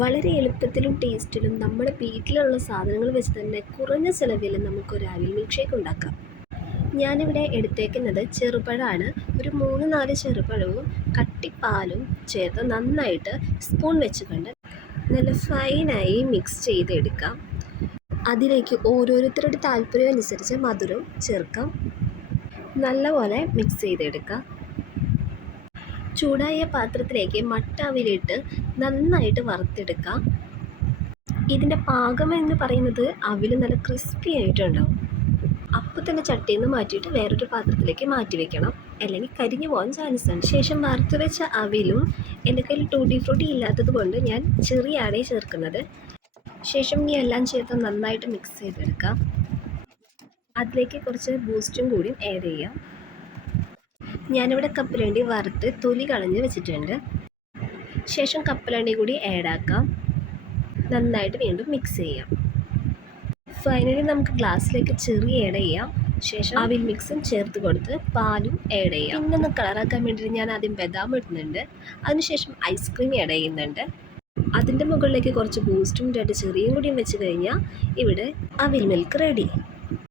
വളരെ എളുപ്പത്തിലും ടേസ്റ്റിലും നമ്മുടെ വീട്ടിലുള്ള സാധനങ്ങൾ വെച്ച് തന്നെ കുറഞ്ഞ ചിലവിൽ നമുക്കൊരു അവിൽ മിൽക്ക് ഷേക്ക് ഉണ്ടാക്കാം. ഞാനിവിടെ എടുത്തേക്കുന്നത് ചെറുപഴമാണ്. ഒരു 3-4 ചെറുപഴവും കട്ടിപ്പാലും ചേർത്ത് നന്നായിട്ട് സ്പൂൺ വെച്ചുകൊണ്ട് നല്ല ഫൈനായി മിക്സ് ചെയ്തെടുക്കാം. അതിലേക്ക് ഓരോരുത്തരുടെ താല്പര്യം അനുസരിച്ച് മധുരം ചേർക്കാം. നല്ലപോലെ മിക്സ് ചെയ്തെടുക്കാം. ചൂടായ പാത്രത്തിലേക്ക് മട്ട അവിലിട്ട് നന്നായിട്ട് വറുത്തെടുക്കാം. ഇതിൻ്റെ പാകം എന്ന് പറയുന്നത് അവിൽ നല്ല ക്രിസ്പി ആയിട്ടുണ്ടാവും. അപ്പോൾ തന്നെ ചട്ടിയിൽ നിന്ന് മാറ്റിയിട്ട് വേറൊരു പാത്രത്തിലേക്ക് മാറ്റി വെക്കണം, അല്ലെങ്കിൽ കരിഞ്ഞു പോകാൻ ചാൻസ് ഉണ്ട്. ശേഷം വറുത്ത് വെച്ച അവിലും എൻ്റെ കയ്യിൽ ടൂട്ടി ഫ്രൂട്ടി ഇല്ലാത്തത് കൊണ്ട് ഞാൻ ചെറിയാണ് ചേർക്കുന്നത്. ശേഷം ഈ എല്ലാം ചേർത്ത് നന്നായിട്ട് മിക്സ് ചെയ്തെടുക്കാം. അതിലേക്ക് കുറച്ച് ബൂസ്റ്റും കൂടി ആഡ് ചെയ്യാം. ഞാനിവിടെ കപ്പലണ്ടി വറുത്ത് തൊലി കളഞ്ഞ് വെച്ചിട്ടുണ്ട്. ശേഷം കപ്പലണ്ടി കൂടി ആഡ് ആക്കാം. നന്നായിട്ട് വീണ്ടും മിക്സ് ചെയ്യാം. ഫൈനലി നമുക്ക് ഗ്ലാസ്സിലേക്ക് ചെറി ആഡ് ചെയ്യാം. ശേഷം അവിൽ മിക്സും ചേർത്ത് കൊടുത്ത് പാലും ആഡ് ചെയ്യാം. പിന്നെ ഒന്ന് കളറാക്കാൻ വേണ്ടിയിട്ട് ഞാൻ ആദ്യം ബദാം ഇടുന്നുണ്ട്. അതിനുശേഷം ഐസ്ക്രീം ആഡ് ചെയ്യുന്നുണ്ട്. അതിൻ്റെ മുകളിലേക്ക് കുറച്ച് ബൂസ്റ്റും 2 ചെറിയും കൂടിയും വെച്ച് കഴിഞ്ഞാൽ ഇവിടെ അവിൽ മിൽക്ക് റെഡി.